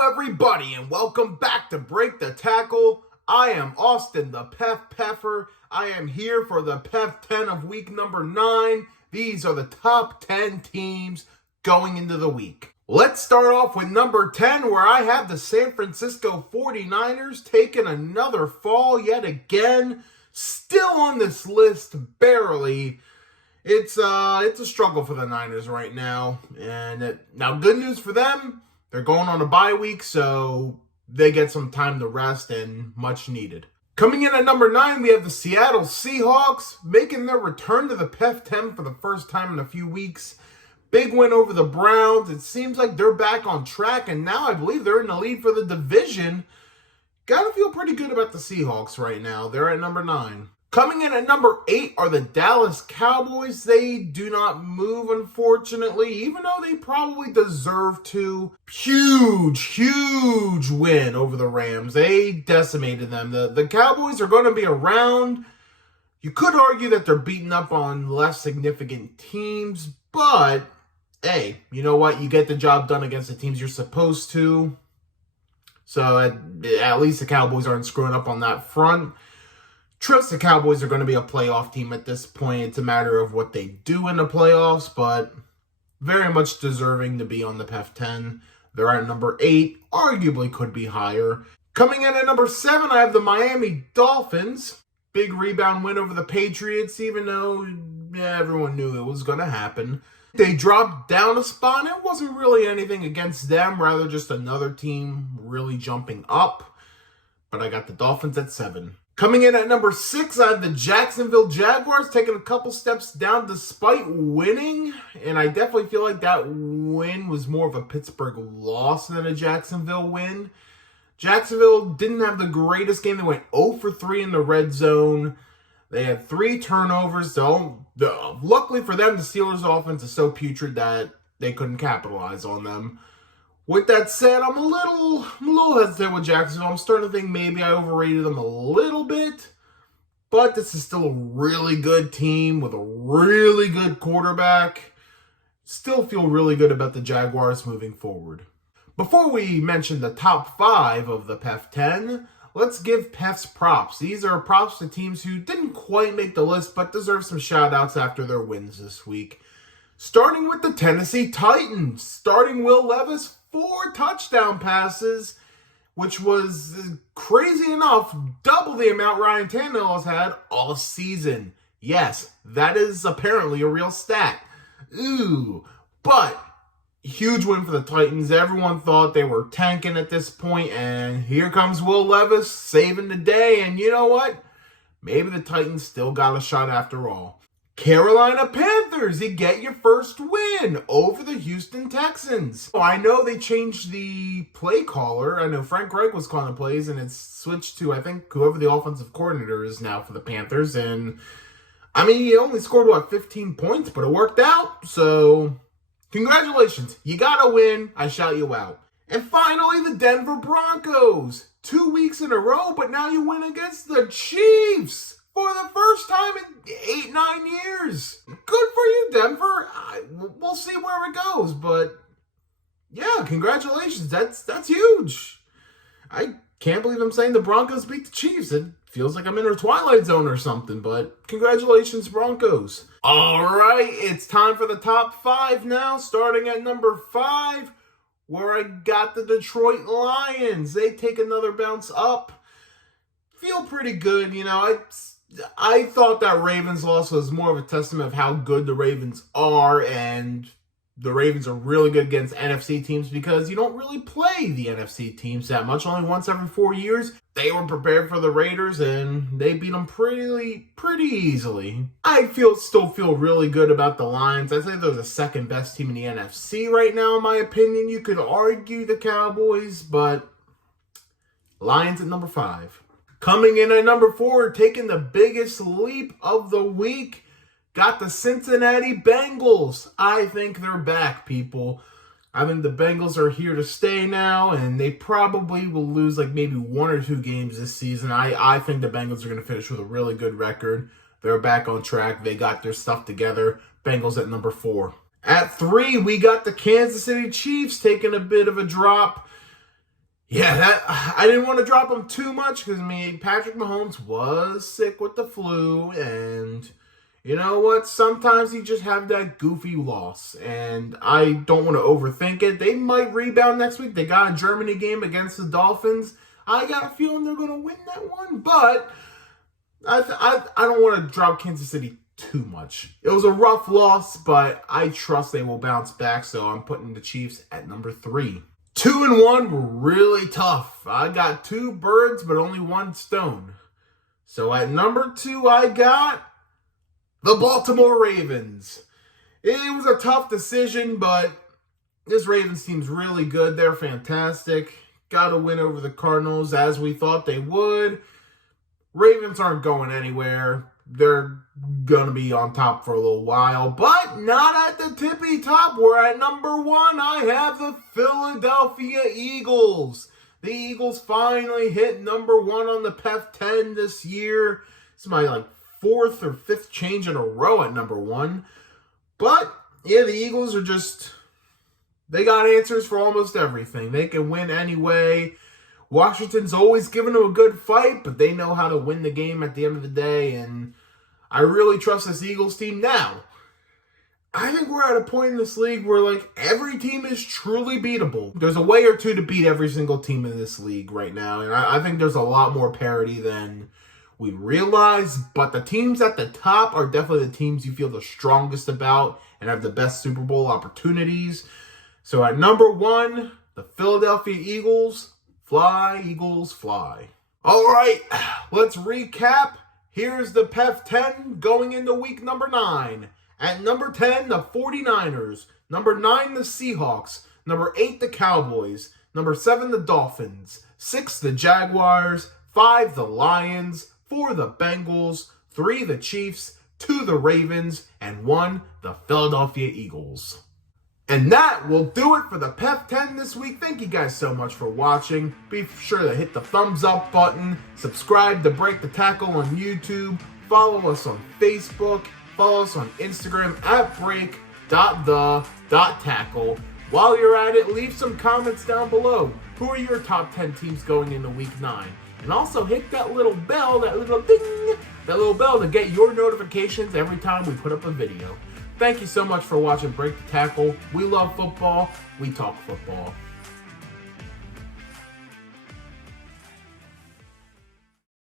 Hello, everybody, and welcome back to Break the Tackle. I am Austin, the PEF. I am here for the PEF 10 of week number 9. These are the top 10 teams going into the week. Let's start off with number 10, where I have the San Francisco 49ers taking another fall yet again. Still on this list, barely. It's a struggle for the Niners right now. Now, good news for them. They're going on a bye week, so they get some time to rest and much needed. Coming in at number 9, we have the Seattle Seahawks making their return to the PEF 10 for the first time in a few weeks. Big win over the Browns. It seems like they're back on track, and now I believe they're in the lead for the division. Gotta feel pretty good about the Seahawks right now. They're at number 9. Coming in at number 8 are the Dallas Cowboys. They do not move, unfortunately, even though they probably deserve to. Huge win over the Rams. They decimated them. The Cowboys are going to be around. You could argue that they're beating up on less significant teams, but hey, you know what? You get the job done against the teams you're supposed to. So at least the Cowboys aren't screwing up on that front. Trust the Cowboys are going to be a playoff team at this point. It's a matter of what they do in the playoffs, but very much deserving to be on the PEF 10. They're at number 8, arguably could be higher. Coming in at number 7, I have the Miami Dolphins. Big rebound win over the Patriots, even though everyone knew it was going to happen. They dropped down a spot, and it wasn't really anything against them, rather just another team really jumping up. But I got the Dolphins at 7. Coming in at number 6, I have the Jacksonville Jaguars taking a couple steps down despite winning. And I definitely feel like that win was more of a Pittsburgh loss than a Jacksonville win. Jacksonville didn't have the greatest game. They went 0 for 3 in the red zone. They had 3 turnovers. So luckily for them, the Steelers' offense is so putrid that they couldn't capitalize on them. With that said, I'm a little hesitant with Jacksonville. I'm starting to think maybe I overrated them a little bit. But this is still a really good team with a really good quarterback. Still feel really good about the Jaguars moving forward. Before we mention the top 5 of the PEF 10, let's give PEFs props. These are props to teams who didn't quite make the list but deserve some shout-outs after their wins this week. Starting with the Tennessee Titans. Starting Will Levis, 4 touchdown passes, which was crazy enough, double the amount Ryan Tannehill has had all season. Yes, that is apparently a real stat. But huge win for the Titans. Everyone thought they were tanking at this point, and here comes Will Levis saving the day. And you know what? Maybe the Titans still got a shot after all. Carolina Panthers, you get your first win over the Houston Texans. I know they changed the play caller. I know Frank Reich was calling the plays, and it's switched to, I think, whoever the offensive coordinator is now for the Panthers. And, I mean, he only scored, 15 points, but it worked out. So, congratulations. You got a win. I shout you out. And finally, the Denver Broncos. 2 weeks in a row, but now you win against the Chiefs. For the first time in 8-9 years. Good for you, Denver. We'll see where it goes, but yeah, congratulations. That's huge. I can't believe I'm saying the Broncos beat the Chiefs. It feels like I'm in a Twilight Zone or something, but congratulations, Broncos. All right, it's time for the top 5 now, starting at number 5, where I got the Detroit Lions. They take another bounce up. Feel pretty good, I thought that Ravens loss was more of a testament of how good the Ravens are, and the Ravens are really good against NFC teams because you don't really play the NFC teams that much, only once every 4 years. They were prepared for the Raiders, and they beat them pretty easily. I still feel really good about the Lions. I'd say they're the second best team in the NFC right now, in my opinion. You could argue the Cowboys, but Lions at number 5. Coming in at number 4, taking the biggest leap of the week, got the Cincinnati Bengals. I think they're back, people. I think the Bengals are here to stay now, and they probably will lose maybe 1 or 2 games this season. I think the Bengals are going to finish with a really good record. They're back on track. They got their stuff together. Bengals at number 4. At 3, we got the Kansas City Chiefs taking a bit of a drop. Yeah, I didn't want to drop him too much because, Patrick Mahomes was sick with the flu, and you know what? Sometimes he just have that goofy loss, and I don't want to overthink it. They might rebound next week. They got a Germany game against the Dolphins. I got a feeling they're going to win that one, but I don't want to drop Kansas City too much. It was a rough loss, but I trust they will bounce back, so I'm putting the Chiefs at number 3. 2 and 1 were really tough. I got 2 birds, but only 1 stone. So at number 2, I got the Baltimore Ravens. It was a tough decision, but this Ravens team's really good. They're fantastic. Got a win over the Cardinals as we thought they would. Ravens aren't going anywhere. They're going to be on top for a little while, but not at the tippy top. We're at number 1. I have the Philadelphia Eagles. The Eagles finally hit number 1 on the PEF 10 this year. It's my 4th or 5th change in a row at number 1. But, yeah, the Eagles are they got answers for almost everything. They can win anyway. Washington's always given them a good fight, but they know how to win the game at the end of the day, and I really trust this Eagles team. Now, I think we're at a point in this league where, every team is truly beatable. There's a way or two to beat every single team in this league right now, and I think there's a lot more parity than we realize, but the teams at the top are definitely the teams you feel the strongest about and have the best Super Bowl opportunities. So at number 1, the Philadelphia Eagles. Fly, Eagles, fly. All right, let's recap. Here's the PEF 10 going into week number 9. At number 10, the 49ers. Number 9, the Seahawks. Number 8, the Cowboys. Number 7, the Dolphins. 6, the Jaguars. 5, the Lions. 4, the Bengals. 3, the Chiefs. 2, the Ravens. And 1, the Philadelphia Eagles. And that will do it for the PEF 10 this week. Thank you guys so much for watching. Be sure to hit the thumbs up button. Subscribe to Break the Tackle on YouTube. Follow us on Facebook. Follow us on Instagram at break.the.tackle. While you're at it, leave some comments down below. Who are your top 10 teams going into week 9? And also hit that little bell, that little ding, that little bell to get your notifications every time we put up a video. Thank you so much for watching Break the Tackle. We love football. We talk football.